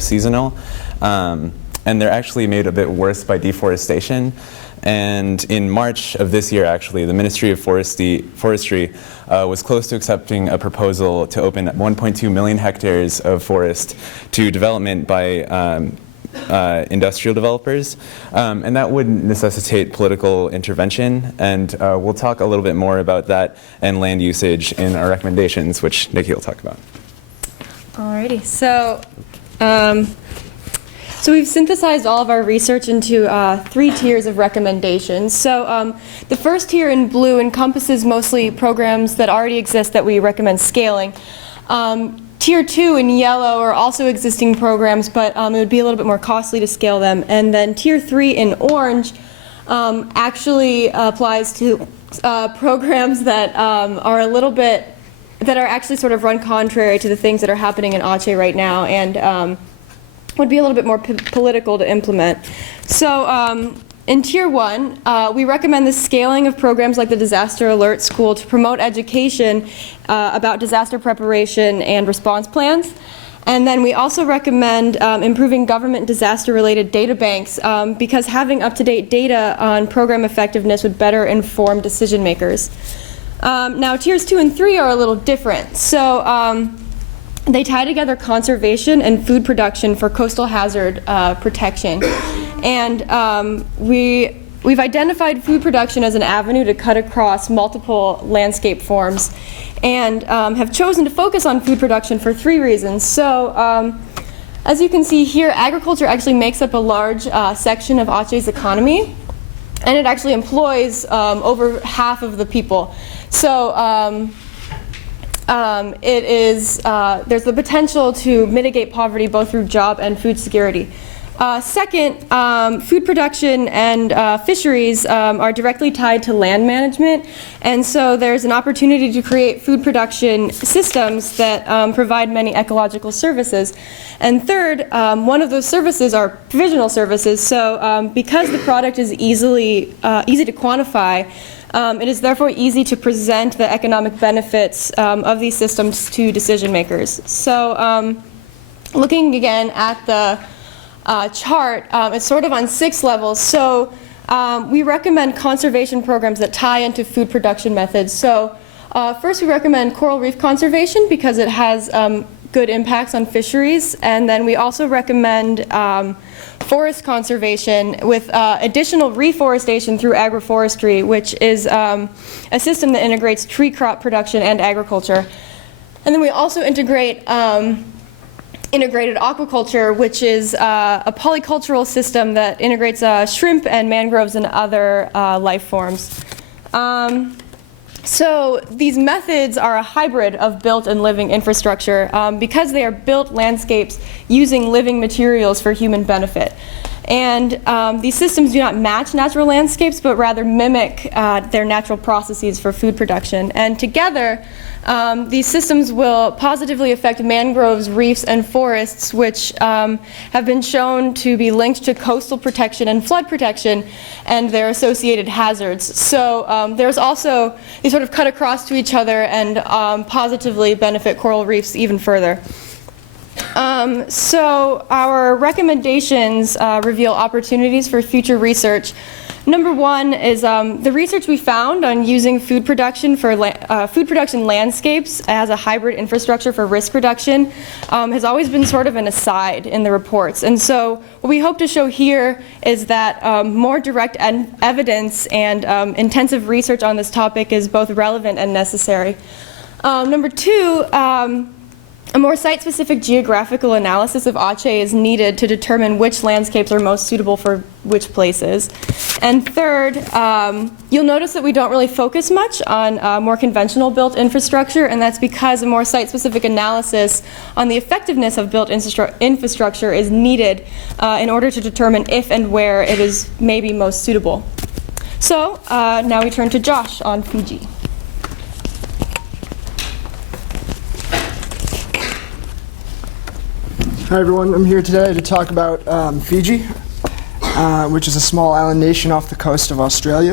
seasonal, and they're actually made a bit worse by deforestation. And in March of this year, actually, the Ministry of Forestry was close to accepting a proposal to open 1.2 million hectares of forest to development by industrial developers, and that would necessitate political intervention, and we'll talk a little bit more about that and land usage in our recommendations, which Nikki will talk about. Alrighty, so we've synthesized all of our research into 3 tiers of recommendations. So the first tier in blue encompasses mostly programs that already exist that we recommend scaling. Tier 2 in yellow are also existing programs, but it would be a little bit more costly to scale them. And then Tier 3 in orange actually applies to programs that are a little bit, that are actually sort of run contrary to the things that are happening in Aceh right now, and would be a little bit more political to implement. So in Tier 1, we recommend the scaling of programs like the Disaster Alert School to promote education about disaster preparation and response plans. And then we also recommend improving government disaster-related data banks because having up-to-date data on program effectiveness would better inform decision makers. Now, Tiers 2 and 3 are a little different. So they tie together conservation and food production for coastal hazard protection. And we've identified food production as an avenue to cut across multiple landscape forms, and have chosen to focus on food production for 3 reasons. So as you can see here, agriculture actually makes up a large section of Aceh's economy, and it actually employs over half of the people. So there's the potential to mitigate poverty both through job and food security. Second, food production and fisheries are directly tied to land management, and so there's an opportunity to create food production systems that provide many ecological services. And third, one of those services are provisional services, so because the product is easy to quantify, it is therefore easy to present the economic benefits of these systems to decision makers. So looking again at the chart, it's sort of on 6 levels. So we recommend conservation programs that tie into food production methods. So first we recommend coral reef conservation because it has good impacts on fisheries, and then we also recommend forest conservation with additional reforestation through agroforestry, which is a system that integrates tree crop production and agriculture. And then we also integrate integrated aquaculture, which is a polycultural system that integrates shrimp and mangroves and other life forms. So these methods are a hybrid of built and living infrastructure because they are built landscapes using living materials for human benefit. And these systems do not match natural landscapes, but rather mimic their natural processes for food production. And together, these systems will positively affect mangroves, reefs, and forests, which have been shown to be linked to coastal protection and flood protection and their associated hazards. So there's also, they sort of cut across to each other and positively benefit coral reefs even further. So our recommendations reveal opportunities for future research. Number 1 is the research we found on using food production for food production landscapes as a hybrid infrastructure for risk reduction has always been sort of an aside in the reports. And so what we hope to show here is that more direct evidence and intensive research on this topic is both relevant and necessary. Number 2, a more site-specific geographical analysis of Aceh is needed to determine which landscapes are most suitable for which places. And third, you'll notice that we don't really focus much on more conventional built infrastructure, and that's because a more site-specific analysis on the effectiveness of built infrastructure is needed in order to determine if and where it is maybe most suitable. So now we turn to Josh on Fiji. Hi everyone, I'm here today to talk about Fiji, which is a small island nation off the coast of Australia.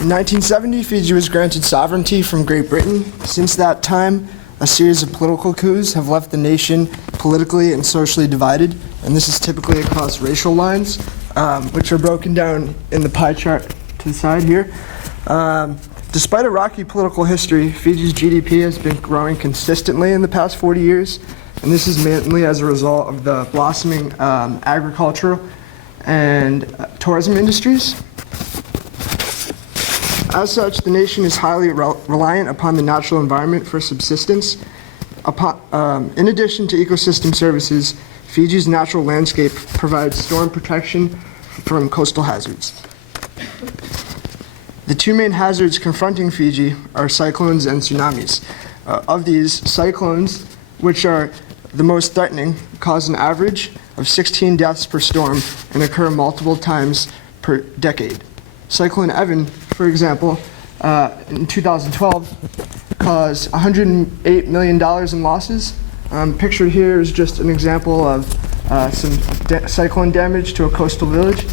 In 1970, Fiji was granted sovereignty from Great Britain. Since that time, a series of political coups have left the nation politically and socially divided, and this is typically across racial lines, which are broken down in the pie chart to the side here. Despite a rocky political history, Fiji's GDP has been growing consistently in the past 40 years, and this is mainly as a result of the blossoming agricultural and tourism industries. As such, the nation is highly reliant upon the natural environment for subsistence. In addition to ecosystem services, Fiji's natural landscape provides storm protection from coastal hazards. The two main hazards confronting Fiji are cyclones and tsunamis. Of these, cyclones, which are the most threatening, cause an average of 16 deaths per storm and occur multiple times per decade. Cyclone Evan, for example, in 2012, caused $108 million in losses. Pictured here is just an example of some cyclone damage to a coastal village.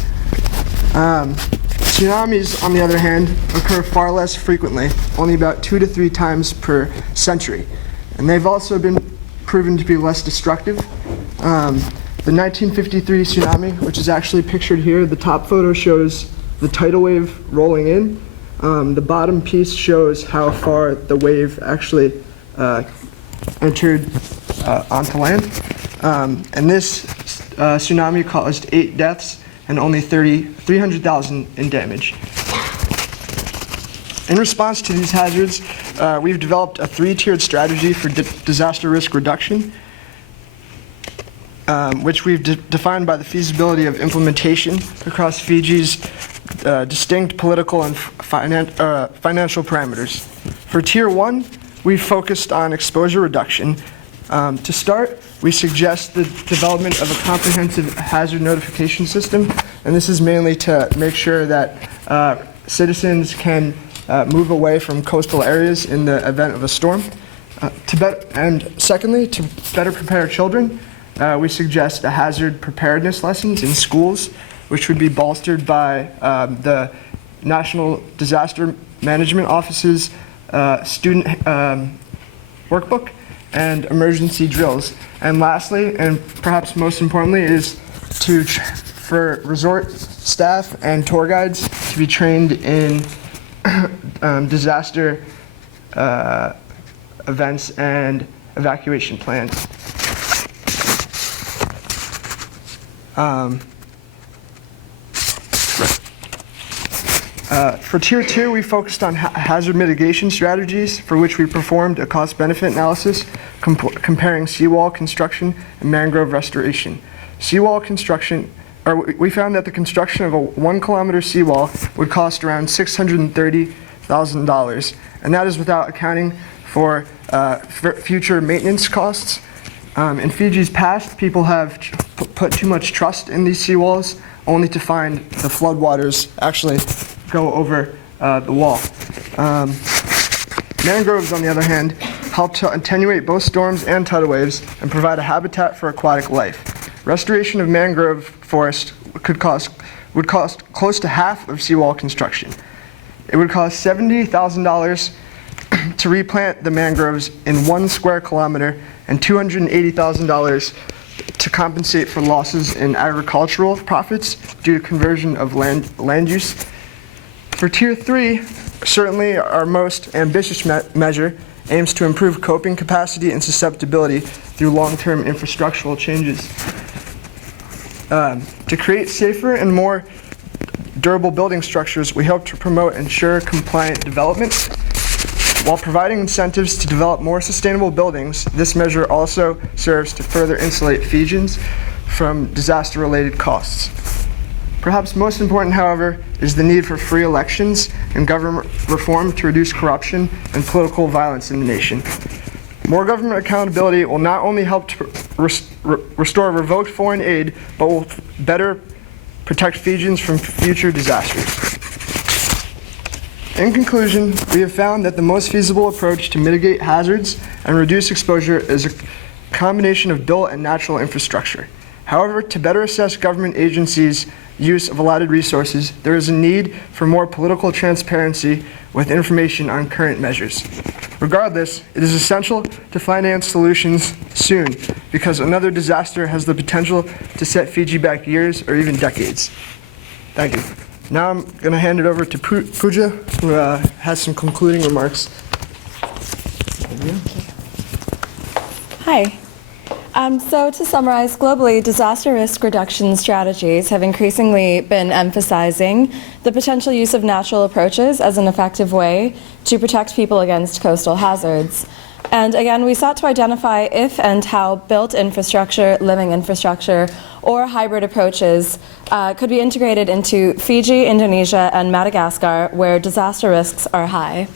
Tsunamis, on the other hand, occur far less frequently, only about 2 to 3 times per century. And they've also been proven to be less destructive. The 1953 tsunami, which is actually pictured here, the top photo shows the tidal wave rolling in. The bottom piece shows how far the wave actually entered onto land. And this tsunami caused 8 deaths and only 300,000 in damage. In response to these hazards, we've developed a 3-tiered strategy for disaster risk reduction, which we've defined by the feasibility of implementation across Fiji's distinct political and financial parameters. For Tier 1, we focused on exposure reduction. To start, we suggest the development of a comprehensive hazard notification system, and this is mainly to make sure that citizens can move away from coastal areas in the event of a storm. And secondly, to better prepare children, we suggest a hazard preparedness lessons in schools, which would be bolstered by the National Disaster Management Office's student workbook and emergency drills. And lastly, and perhaps most importantly, is for resort staff and tour guides to be trained in disaster events and evacuation plans. For Tier 2, we focused on hazard mitigation strategies, for which we performed a cost-benefit analysis comparing seawall construction and mangrove restoration. Seawall construction, we found that the construction of a 1-kilometer seawall would cost around $630,000, and that is without accounting for future maintenance costs. In Fiji's past, people have put too much trust in these seawalls, only to find the floodwaters actually go over the wall. Mangroves, on the other hand, help to attenuate both storms and tidal waves and provide a habitat for aquatic life. Restoration of mangrove forest would cost close to half of seawall construction. It would cost $70,000 to replant the mangroves in 1 square kilometer and $280,000 to compensate for losses in agricultural profits due to conversion of land use. For Tier 3, certainly our most ambitious measure aims to improve coping capacity and susceptibility through long-term infrastructural changes. To create safer and more durable building structures, we hope to promote and ensure compliant development. While providing incentives to develop more sustainable buildings, this measure also serves to further insulate Fijians from disaster-related costs. Perhaps most important, however, is the need for free elections and government reform to reduce corruption and political violence in the nation. More government accountability will not only help to restore revoked foreign aid, but will better protect Fijians from future disasters. In conclusion, we have found that the most feasible approach to mitigate hazards and reduce exposure is a combination of built and natural infrastructure. However, to better assess government agencies' use of allotted resources, there is a need for more political transparency with information on current measures. Regardless, it is essential to finance solutions soon because another disaster has the potential to set Fiji back years or even decades. Thank you. Now I'm going to hand it over to Pooja, who has some concluding remarks. Hi. So to summarize, globally, disaster risk reduction strategies have increasingly been emphasizing the potential use of natural approaches as an effective way to protect people against coastal hazards. And again, we sought to identify if and how built infrastructure, living infrastructure, or hybrid approaches could be integrated into Fiji, Indonesia, and Madagascar, where disaster risks are high.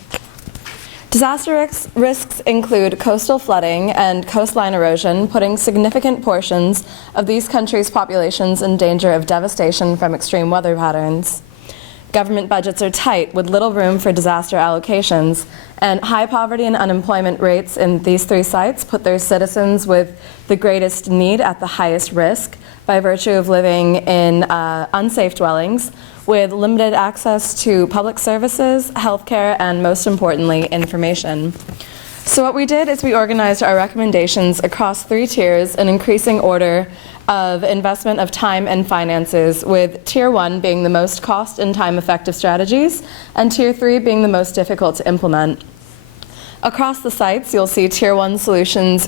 Disaster risks include coastal flooding and coastline erosion, putting significant portions of these countries' populations in danger of devastation from extreme weather patterns. Government budgets are tight, with little room for disaster allocations, and high poverty and unemployment rates in these three sites put their citizens with the greatest need at the highest risk by virtue of living in unsafe dwellings, with limited access to public services, healthcare, and most importantly, information. So what we did is we organized our recommendations across three tiers in increasing order of investment of time and finances, with Tier 1 being the most cost and time-effective strategies, and Tier 3 being the most difficult to implement. Across the sites, you'll see Tier 1 solutions